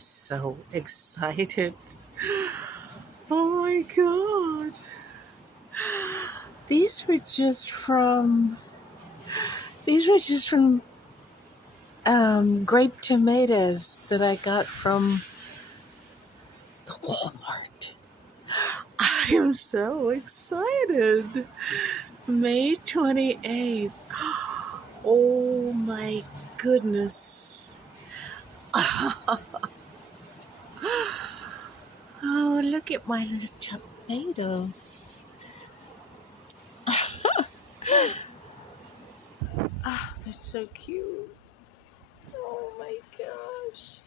so excited. Oh my god. These were just from grape tomatoes that I got from the Walmart. I am so excited. May 28th. Oh my goodness. Oh, look at my little tomatoes. Ah, they're so cute. Oh my gosh.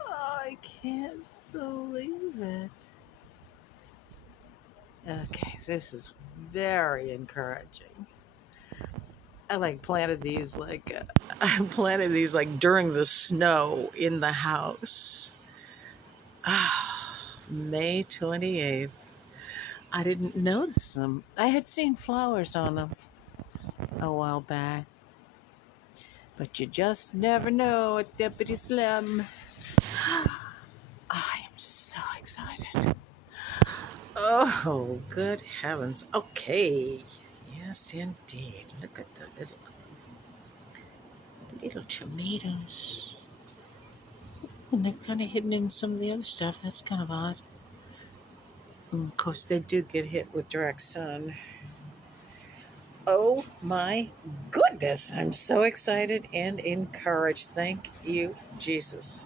Oh, I can't believe it. Okay, this is very encouraging. I planted these I planted these like during the snow in the house. Ah, May 28th. I didn't notice them. I had seen flowers on them a while back, but you just never know at Deputy Slim. I am so excited. Oh, good heavens. Okay. Yes, indeed. Look at the little tomatoes. And they're kind of hidden in some of the other stuff. That's kind of odd. And of course, they do get hit with direct sun. Oh my goodness. I'm so excited and encouraged. Thank you, Jesus.